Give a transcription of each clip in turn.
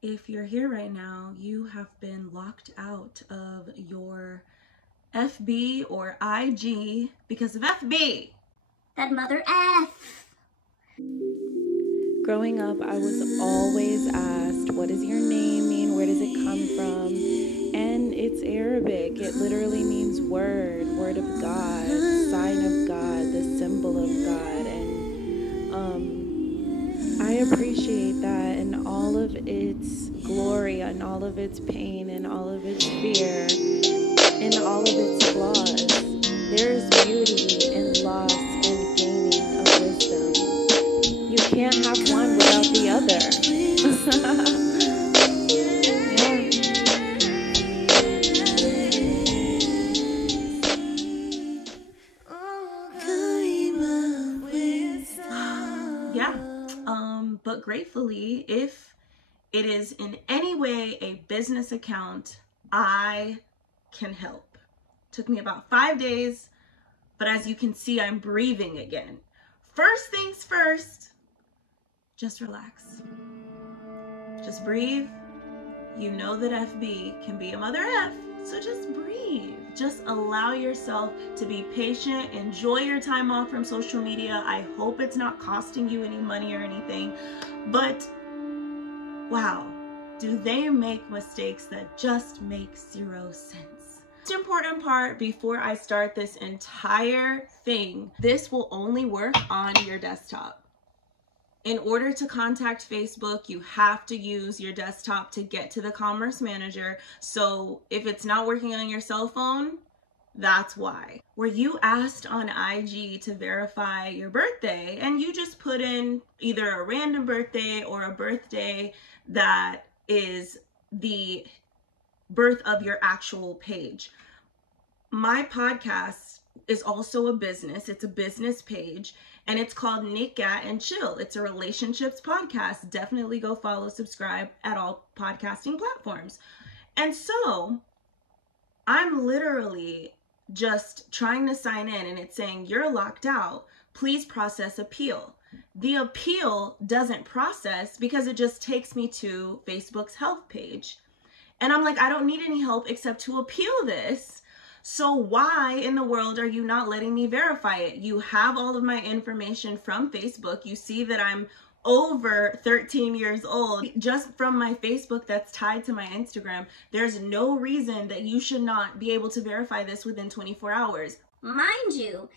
If you're here right now, you have been locked out of your FB or IG because of FB. That mother F. Growing up, I was always asked, what does your name mean? Where does it come from? And it's Arabic. It literally means word of God, sign of God, the symbol of God. And I appreciate that in all of its glory, and all of its pain, and all of its fear, and all of its flaws. There's beauty in loss and gaining of wisdom. You can't have one without the other. But gratefully, if it is in any way a business account, I can help. Took me about 5 days, but as you can see, I'm breathing again. First things first, just relax. Just breathe. You know that FB can be a mother F, so just breathe. Just allow yourself to be patient. Enjoy your time off from social media. I hope it's not costing you any money or anything, but wow, do they make mistakes that just make zero sense. Most important part before I start this entire thing, this will only work on your desktop. In order to contact Facebook, you have to use your desktop to get to the Commerce Manager. So if it's not working on your cell phone, that's why. Were you asked on IG to verify your birthday and you just put in either a random birthday or a birthday that is the birth of your actual page? My podcast is also a business. It's a business page, and it's called Knit, Gat, and Chill. It's a relationships podcast. Definitely go follow, subscribe at all podcasting platforms. And so I'm literally just trying to sign in, and it's saying you're locked out. Please process appeal. The appeal doesn't process because it just takes me to Facebook's help page. And I'm like, I don't need any help except to appeal this. So why in the world are you not letting me verify it? You have all of my information from Facebook. You see that I'm over 13 years old just from my Facebook that's tied to my Instagram. There's no reason that you should not be able to verify this within 24 hours. Mind you,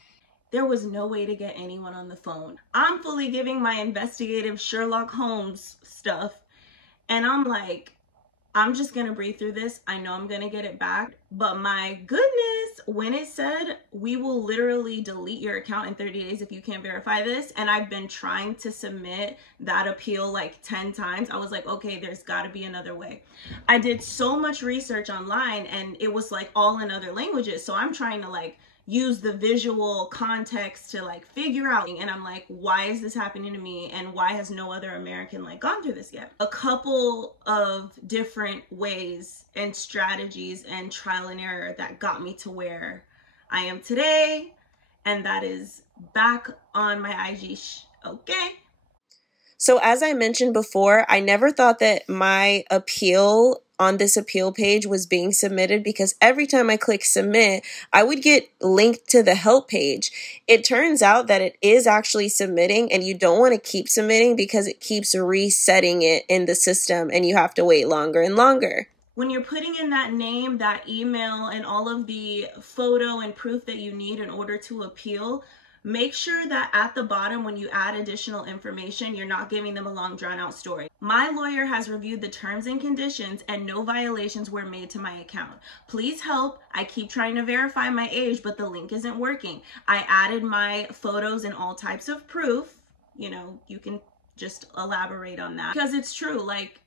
there was no way to get anyone on the phone. I'm fully giving my investigative Sherlock Holmes stuff, and I'm like, I'm just gonna breathe through this. I know I'm gonna get it back. But my goodness, when it said we will literally delete your account in 30 days if you can't verify this, and I've been trying to submit that appeal like 10 times, I was like, okay, there's gotta be another way. I did so much research online, and it was like all in other languages. So I'm trying to like use the visual context to like figure out, and I'm like, why is this happening to me, and why has no other American like gone through this yet? A couple of different ways and strategies and trial and error that got me to where I am today, and that is back on my IG. Okay. So as I mentioned before, I never thought that my appeal on this appeal page was being submitted, because every time I click submit, I would get linked to the help page. It turns out that it is actually submitting, and you don't want to keep submitting because it keeps resetting it in the system and you have to wait longer and longer. When you're putting in that name, that email, and all of the photo and proof that you need in order to appeal, make sure that at the bottom, when you add additional information, you're not giving them a long drawn out story. My lawyer has reviewed the terms and conditions, and no violations were made to my account. Please help. I keep trying to verify my age, but the link isn't working. I added my photos and all types of proof. You know, you can just elaborate on that, because it's true. Like,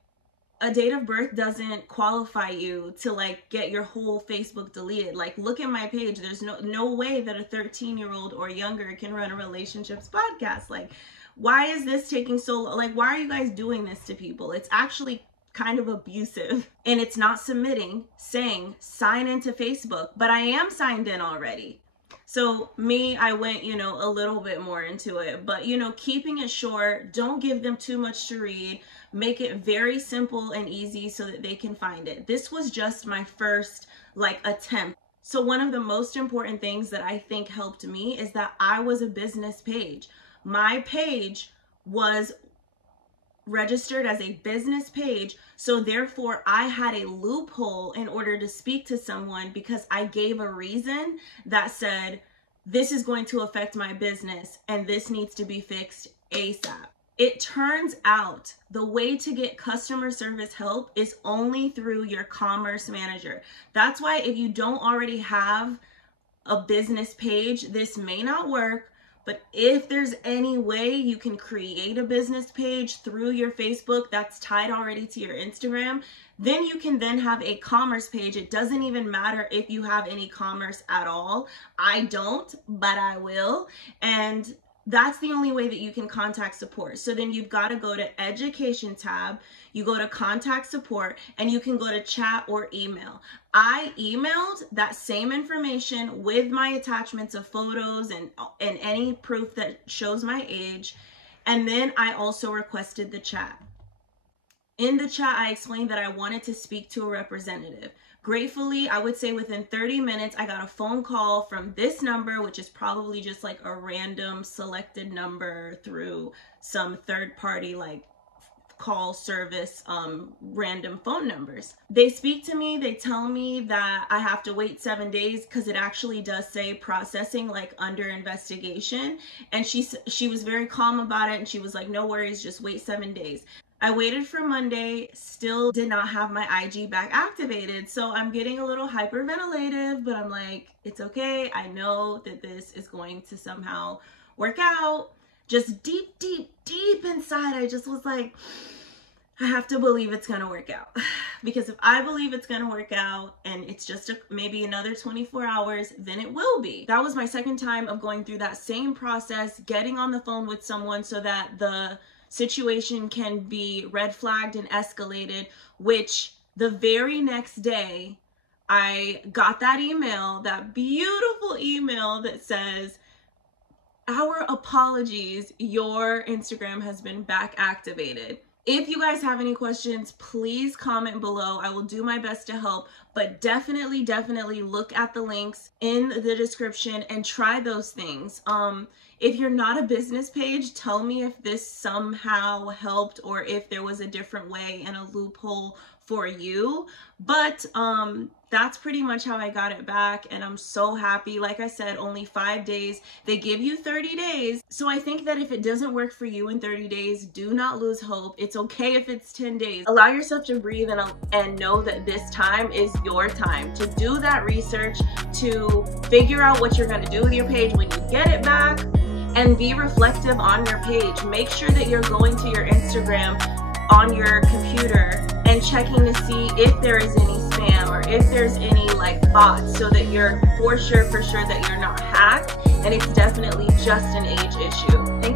a date of birth doesn't qualify you to like get your whole Facebook deleted. Like, look at my page. There's no way that a 13-year-old or younger can run a relationships podcast. Like, why is this taking so long? Like, why are you guys doing this to people? It's actually kind of abusive, and it's not submitting saying sign into Facebook, but I am signed in already. So me, I went, a little bit more into it, but, keeping it short, don't give them too much to read. Make it very simple and easy so that they can find it. This was just my first attempt. So one of the most important things that I think helped me is that I was a business page. My page was registered as a business page, so therefore I had a loophole in order to speak to someone because I gave a reason that said, this is going to affect my business and this needs to be fixed ASAP. It turns out the way to get customer service help is only through your commerce manager. That's why if you don't already have a business page, this may not work. But if there's any way you can create a business page through your Facebook that's tied already to your Instagram, then you can then have a commerce page. It doesn't even matter if you have any commerce at all. I don't, but I will. And that's the only way that you can contact support. So then you've got to go to education tab, you go to contact support, and you can go to chat or email. I emailed that same information with my attachments of photos and any proof that shows my age. And then I also requested the chat. In the chat, I explained that I wanted to speak to a representative. Gratefully, I would say within 30 minutes, I got a phone call from this number, which is probably just like a random selected number through some third party call service, random phone numbers. They speak to me, they tell me that I have to wait 7 days because it actually does say processing, under investigation. And she was very calm about it, and she was like, no worries, just wait 7 days. I waited for Monday, still did not have my IG back activated. So I'm getting a little hyperventilative, but I'm like, it's okay. I know that this is going to somehow work out. Just deep, deep, deep inside, I just was like, I have to believe it's going to work out. Because if I believe it's going to work out and it's just maybe another 24 hours, then it will be. That was my second time of going through that same process, getting on the phone with someone so that the situation can be red flagged and escalated, which the very next day I got that email, that beautiful email that says, our apologies, your Instagram has been back activated. If you guys have any questions, please comment below. I will do my best to help, but definitely look at the links in the description and try those things. If you're not a business page, tell me if this somehow helped or if there was a different way and a loophole for you. But that's pretty much how I got it back, and I'm so happy. Like I said, only 5 days. They give you 30 days. So I think that if it doesn't work for you in 30 days, do not lose hope. It's okay if it's 10 days. Allow yourself to breathe and know that this time is your time to do that research, to figure out what you're going to do with your page when you get it back, and be reflective on your page. Make sure that you're going to your Instagram on your computer and checking to see if there is any spam or if there's any bots, so that you're for sure that you're not hacked and it's definitely just an age issue. Thank